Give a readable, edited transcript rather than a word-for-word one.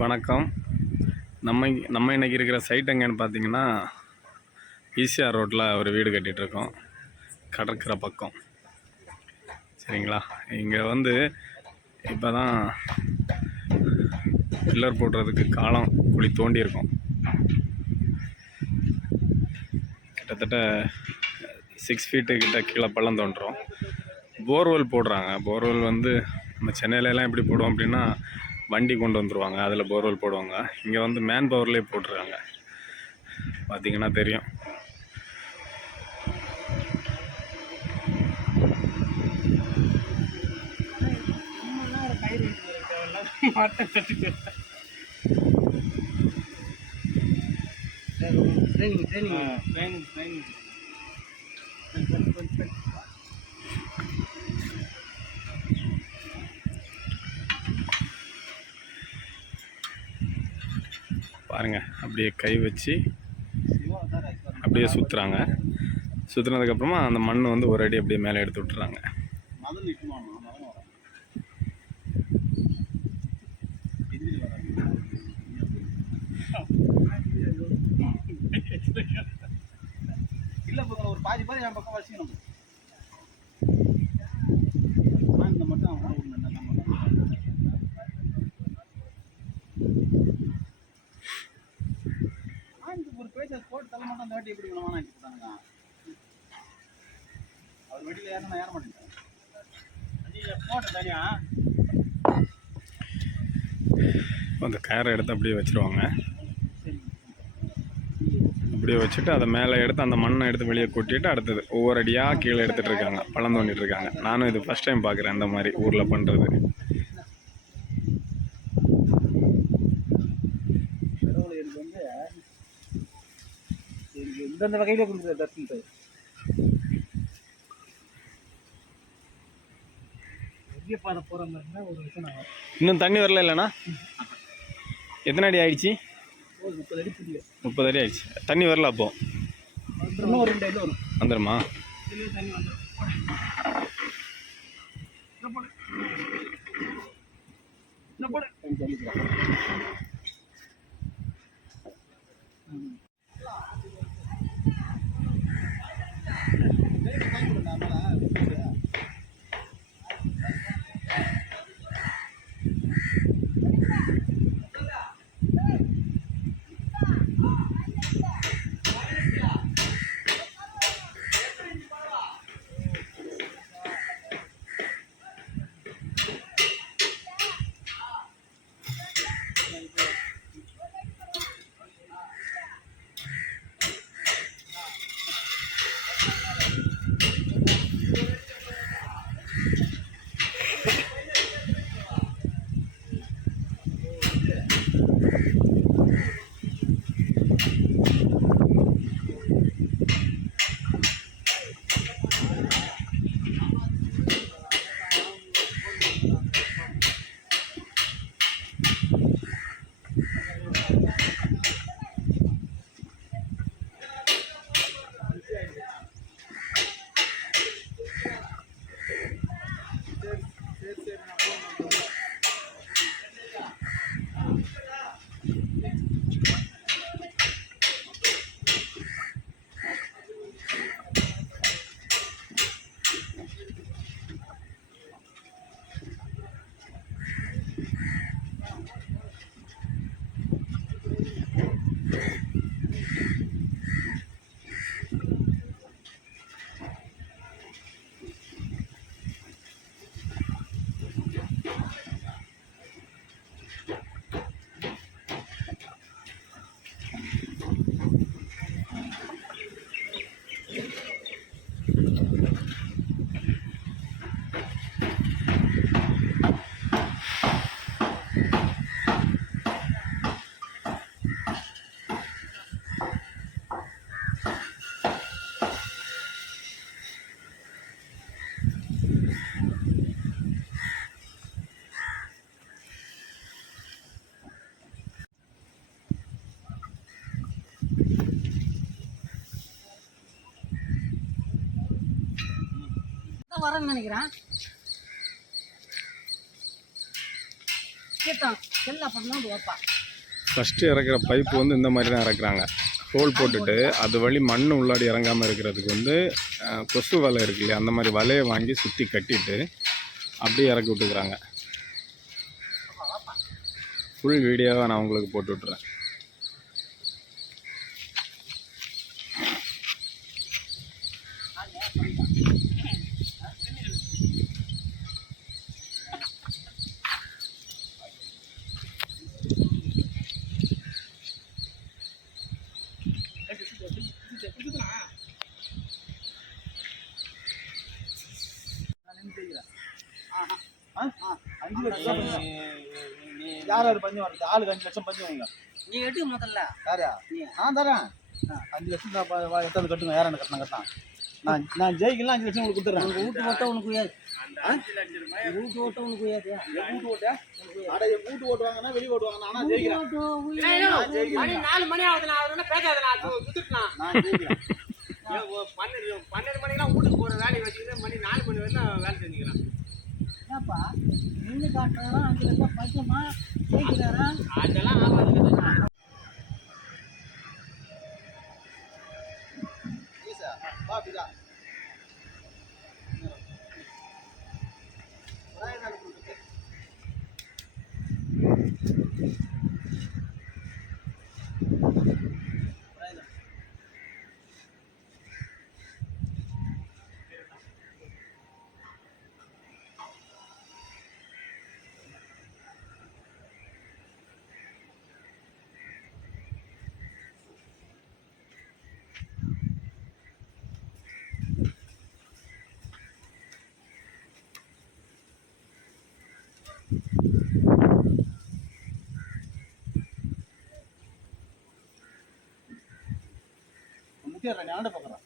வணக்கம். நம்ம இன்றைக்கி இருக்கிற சைட் எங்கேன்னு பார்த்தீங்கன்னா, ஈசிஆர் ரோட்டில் ஒரு வீடு கட்டிகிட்ருக்கோம், கடற்கரை பக்கம். சரிங்களா? இங்கே வந்து இப்போ தான் பில்லர் போடுறதுக்கு காலம் குழி தோண்டியிருக்கோம். கிட்டத்தட்ட 6 ஃபீட்டு கிட்ட கீழே பள்ளம் தோண்டுறோம். போர்வெல் போடுறாங்க. போர்வெல் வந்து நம்ம சென்னையிலலாம் எப்படி போடுவோம் அப்படின்னா, வண்டி கொண்டு வந்துடுவாங்க, அதில் போர்வெல் போடுவாங்க. இங்கே வந்து மேன் பவர்லேயே போட்டுருக்காங்க. பார்த்தீங்கன்னா தெரியும். பாருங்க, அப்படியே கை வச்சு அப்படியே சுற்றுறாங்க. சுற்றுனதுக்கப்புறமா அந்த மண் வந்து ஒரு அடி அப்படியே மேலே எடுத்து விட்டுறாங்க. இல்லை ஒரு பாதி பாதி என் பக்கம் வச்சுக்கணும். இந்த மட்டும் ஒரு பேச போட்டு தள்ள மாட்டோம். அந்த வாட்டி எப்படி வேணாம் போட்டாங்க. அவர் வெடியில் ஏற நான் ஏற மாட்டேன். போட்ட தனியா அந்த கயரை எடுத்து அப்படியே வச்சுருவாங்க. அப்படியே வச்சுட்டு அதை மேலே எடுத்து அந்த மண்ணை எடுத்து வெளியே கொட்டிட்டு அடுத்தது ஒவ்வொரு அடியாக கீழே எடுத்துகிட்டு இருக்காங்க, பள்ளம் தோண்டிட்டு இருக்காங்க. நானும் இது ஃபஸ்ட் டைம் பார்க்குறேன் இந்த மாதிரி ஊரில் பண்ணுறது. இந்த வகையில் கொடுக்குற தர்ஷன் பாதை போகிற மாதிரி ஒரு விஷயம். இன்னும் தண்ணி வரல இல்லைண்ணா? எத்தனை அடி ஆயிடுச்சு? 30 அடி. 30 அடி ஆயிடுச்சு. தண்ணி வரல அப்போ? இன்னும் ஒரு 2 அடி வரும். வந்துடுமா? தண்ணி வந்துடும். வரேன்னு நினைக்கிறேன். ஃபஸ்ட்டு இறக்குற பைப்பு வந்து இந்த மாதிரி தான் இறக்குறாங்க. ஹோல் போட்டுட்டு அது வழி மண் உள்ளாடி இறங்காமல் இருக்கிறதுக்கு வந்து கொசு வலை இருக்கு இல்லையா, அந்த மாதிரி வலையை வாங்கி சுற்றி கட்டிட்டு அப்படியே இறக்கி விட்டுக்கிறாங்க. ஃபுல் வீடியோவை நான் உங்களுக்கு போட்டு விட்றேன். யார் யார் பஞ்சம் வருது? ஆளுக்கு 5 லட்சம் பஞ்சம் வைங்க. நீ எட்டு முதல்ல யாரா? நான் தரேன். 5 லட்சம் எட்டாவது கட்டுங்க. யார் என்ன கட்டினா நான் ஜெயிக்கலாம் 5 லட்சம் உங்களுக்கு கொடுத்துறேன். உங்க வீட்டு ஓட்ட உனக்கு உயாது. வீட்டு ஓட்ட உனக்கு உயாது. என் வீட்டு ஓட்ட அட என் வீட்டு ஓட்டு வாங்கினா வெளியே ஓட்டு வாங்கினா நான் ஜெயிக்கிறேன். மணி 4 மணி ஆகுது. நான் அவரு பேசாத. நான் குத்துட்டேன். நான் ஜெயிக்கிறேன். 12 மணிக்கெல்லாம் வீட்டுக்கு போகிற வேலையை வச்சுக்கிட்டு மணி 4 மணி வரைக்கும் வேலை செஞ்சுக்கிறேன். என்னப்பா நின்று காட்டுறாரா 5 லட்சம் பஞ்சமா ஜெயிக்கிறாரா? அதெல்லாம் ஆகாது. வா பிதா. முக்கியம் நான் ஆண்ட பார்க்குறேன்.